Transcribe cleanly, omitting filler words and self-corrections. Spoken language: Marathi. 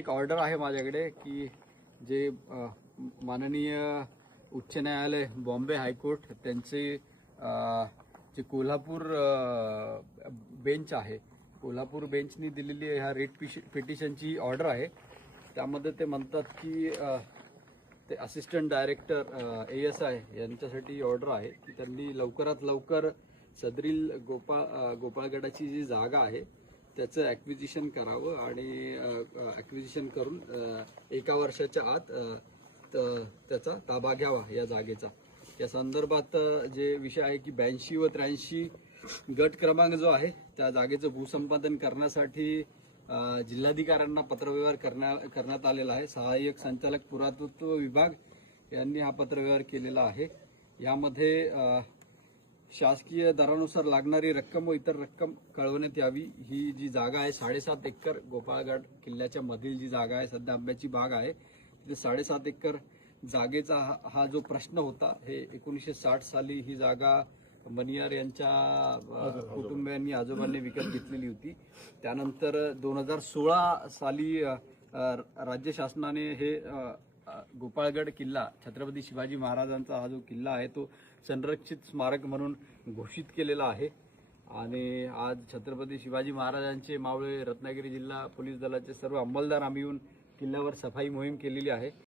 एक ऑर्डर आहे माझ्याकडे की जे माननीय उच्च न्यायालय बॉम्बे हायकोर्ट त्यांचे जे कोल्हापूर बेंच आहे, कोल्हापूर बेंचनी दिलेली ह्या रेट पिटिशनची ऑर्डर आहे. त्यामध्ये ते म्हणतात की ते असिस्टंट डायरेक्टर ASI यांच्यासाठी ऑर्डर आहे की त्यांनी लवकरात लवकर सदरील गोपाळगडाची जी जागा आहे त्याचं ॲक्विजिशन करावं आणि ॲक्विजिशन करून 1 वर्षाच्या आत त्याचा ताबा घ्यावा या जागेचा. या संदर्भात जे विषय आहे की 82 व 83 गट क्रमांक जो आहे त्या जागेचं भूसंपादन करण्यासाठी जिल्हाधिकाऱ्यांना पत्रव्यवहार करण्यात आलेला आहे. सहाय्यक संचालक पुरातत्व विभाग यांनी हा पत्रव्यवहार केलेला आहे. यामध्ये शासकीय दरानुसार लागणारी रक्कम व इतर रक्कम कळवण्यात यावी. ही जी जागा आहे 7.5 एकर गोपाळगड किल्ल्याच्या मधील जी जागा आहे, सध्या आंब्याची बाग आहे, तिथे 7.5 एकर जागेचा हा जो प्रश्न होता, हे 1960 साली ही जागा मनियार यांच्या कुटुंबियांनी आजोबांनी विकत घेतलेली होती. त्यानंतर 2016 साली राज्य शासनाने हे गोपाळगड किल्ला, छत्रपती शिवाजी महाराजांचा हा जो किल्ला आहे तो संरक्षित स्मारक म्हणून घोषित केलेला आहे. आणि आज छत्रपती शिवाजी महाराजांचे मावळे रत्नागिरी जिल्हा पोलीस दलाचे सर्व अंमलदार आम्ही येऊन किल्ल्यावर सफाई मोहीम केलेली आहे.